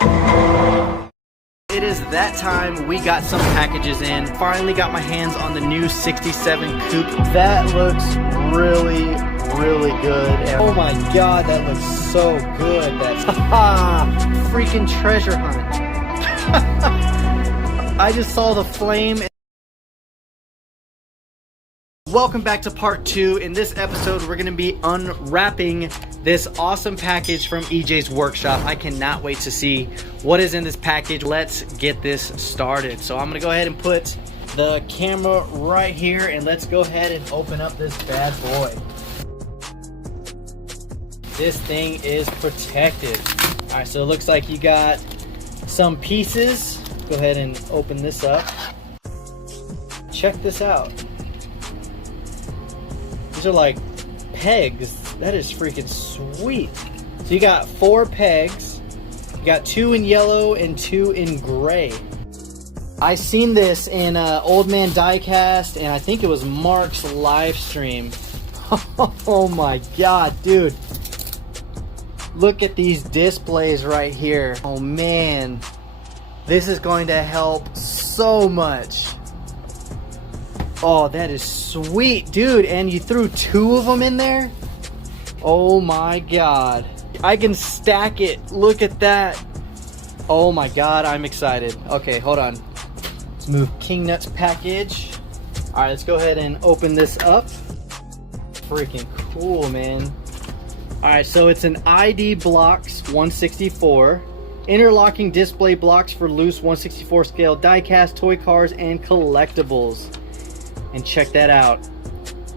It is that time. We got some packages in. Finally got my hands on the new 67 coupe. That looks really good. And oh my god, that looks so good. That's freaking treasure hunt. I just saw the flame. Welcome back to part 2. In this episode, we're going to be unwrapping this awesome package from EJ's workshop. I cannot wait to see what is in this package. Let's get this started. So I'm going to go ahead and put the camera right here, and let's go ahead and open up this bad boy. This thing is protected. All right, so it looks like you got some pieces. Go ahead and open this up. Check this out. These are like pegs. That is freaking sweet. So you got 4 pegs. You got 2 in yellow and 2 in gray. I seen this in Old Man DIECAST, and I think it was Mark's live stream. Oh my god, dude. Look at these displays right here. Oh man. This is going to help so much. Oh, that is sweet, dude. And you threw 2 of them in there? Oh my god. I can stack it. Look at that. Oh my god, I'm excited. Okay, hold on. Let's move King Nut's package. Alright, let's go ahead and open this up. Freaking cool, man. Alright, so it's an ID Blocks 164. Interlocking display blocks for loose 1/64 scale die-cast toy cars and collectibles. And check that out.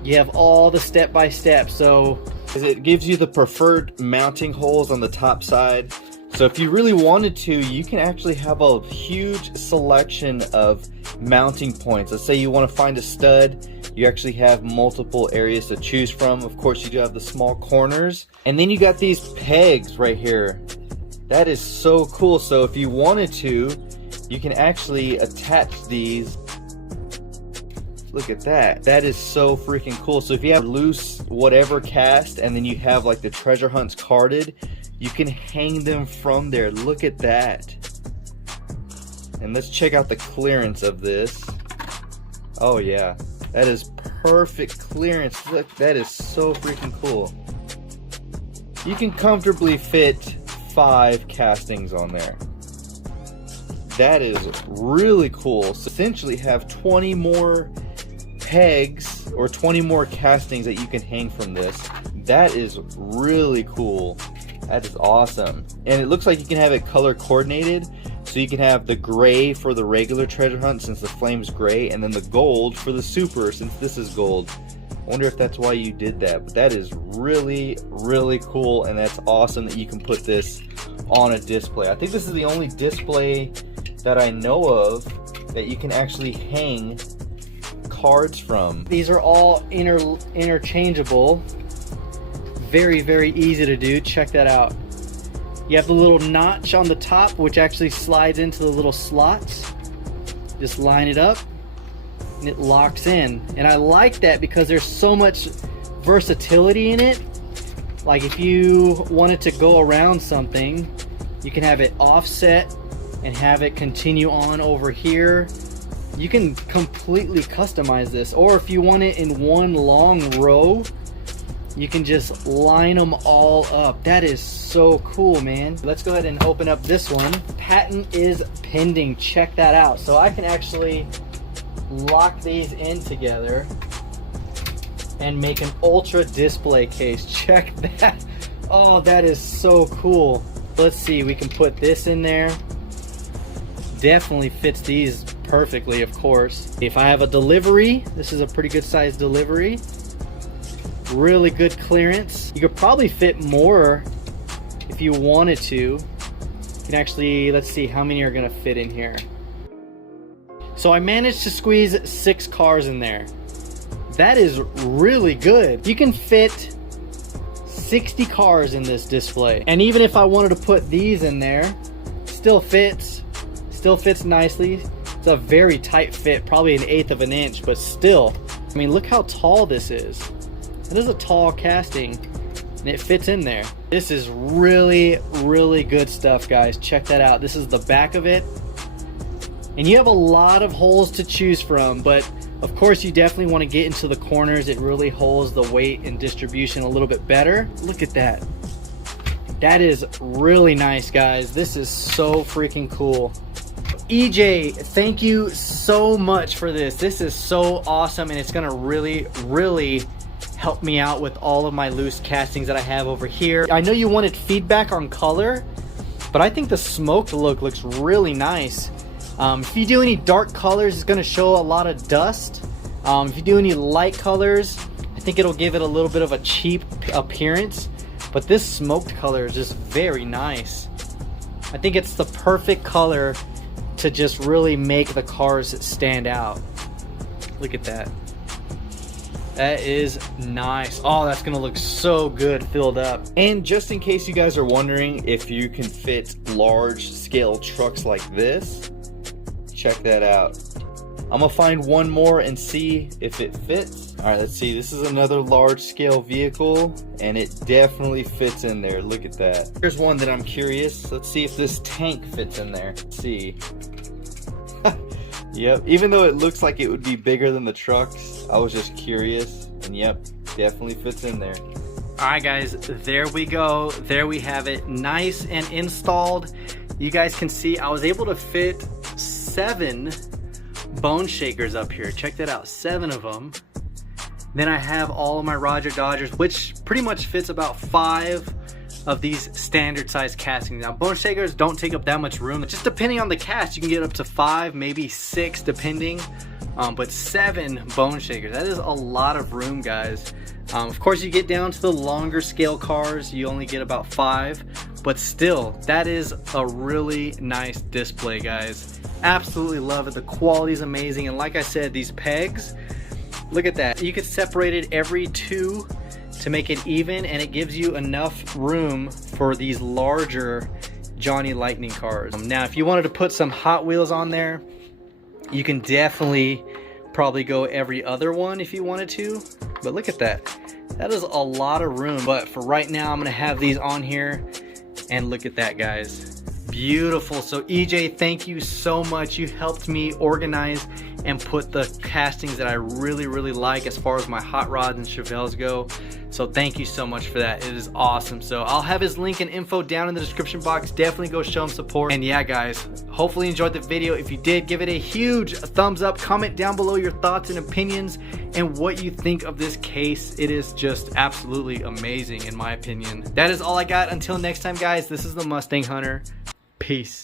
You have all the step-by-step. So it gives you the preferred mounting holes on the top side. So if you really wanted to, you can actually have a huge selection of mounting points. Let's say you want to find a stud. You actually have multiple areas to choose from. Of course, you do have the small corners. And then you got these pegs right here. That is so cool. So if you wanted to, you can actually attach these. Look at that. That is so freaking cool. So if you have loose whatever cast and then you have like the treasure hunts carded, you can hang them from there. Look at that. And let's check out the clearance of this. Oh yeah, that is perfect clearance. Look, that is so freaking cool. You can comfortably fit 5 castings on there. That is really cool. So essentially have 20 more pegs or 20 more castings that you can hang from this. That is really cool. That is awesome. And it looks like you can have it color coordinated, so you can have the gray for the regular treasure hunt since the flame's gray, and then the gold for the super since this is gold. I wonder if that's why you did that, but that is really cool, and that's awesome that you can put this on a display. I think this is the only display that I know of that you can actually hang cards from. These are all interchangeable. Very easy to do. Check that out. You have the little notch on the top, which actually slides into the little slots. Just line it up and it locks in. And I like that because there's so much versatility in it. Like if you wanted to go around something, you can have it offset and have it continue on over here. You can completely customize this. Or if you want it in one long row, you can just line them all up. That is so cool, man. Let's go ahead and open up this one. Patent is pending. Check that out. So I can actually lock these in together and make an ultra display case. Check that. Oh, that is so cool. Let's see, we can put this in there. Definitely fits these perfectly, of course. If I have a delivery, this is a pretty good size delivery. Really good clearance. You could probably fit more if you wanted to. You can actually, let's see how many are gonna fit in here. So I managed to squeeze 6 cars in there. That is really good. You can fit 60 cars in this display. And even if I wanted to put these in there, still fits nicely. It's a very tight fit, probably 1/8 of an inch, but still. I mean, look how tall this is. It is a tall casting. and it fits in there. This is really, really good stuff, guys. Check that out. This is the back of it. And you have a lot of holes to choose from, but of course you definitely want to get into the corners. It really holds the weight and distribution a little bit better. Look at that. That is really nice, guys. This is so freaking cool. EJ, thank you so much for this. This is so awesome, and it's gonna really, really help me out with all of my loose castings that I have over here. I know you wanted feedback on color, but I think the smoked look looks really nice. If you do any dark colors, it's going to show a lot of dust. If you do any light colors, I think it'll give it a little bit of a cheap appearance. But this smoked color is just very nice. I think it's the perfect color to just really make the cars stand out. Look at that. That is nice. Oh, that's gonna look so good filled up. And just in case you guys are wondering if you can fit large scale trucks like this, check that out. I'm gonna find one more and see if it fits. All right, let's see. This is another large scale vehicle, and it definitely fits in there. Look at that. Here's one that I'm curious. Let's see if this tank fits in there. Let's see. Yep, even though it looks like it would be bigger than the trucks, I was just curious, and yep, definitely fits in there. All right, guys, there we go. There we have it, nice and installed. You guys can see I was able to fit 7 bone shakers up here. Check that out, 7 of them. Then I have all of my Roger Dodgers, which pretty much fits about 5 of these standard size castings. Now, bone shakers don't take up that much room. Just depending on the cast, you can get up to 5, maybe 6 depending. But 7 bone shakers, that is a lot of room, guys. Of course, you get down to the longer scale cars, you only get about 5, but still, that is a really nice display, guys. Absolutely love it. The quality is amazing, and like I said, these pegs, look at that. You could separate it every 2 to make it even, and it gives you enough room for these larger Johnny Lightning cars. Now, if you wanted to put some Hot Wheels on there, you can definitely probably go every other one if you wanted to, but look at that. That is a lot of room, but for right now, I'm gonna have these on here, and look at that, guys. Beautiful. So EJ, thank you so much. You helped me organize and put the castings that I really, really like as far as my hot rods and Chevelles go. So thank you so much for that. It is awesome. So I'll have his link and info down in the description box. Definitely go show him support. And yeah, guys, hopefully you enjoyed the video. If you did, give it a huge thumbs up. Comment down below your thoughts and opinions and what you think of this case. It is just absolutely amazing in my opinion. That is all I got. Until next time, guys, this is the Mustang Hunter. Peace.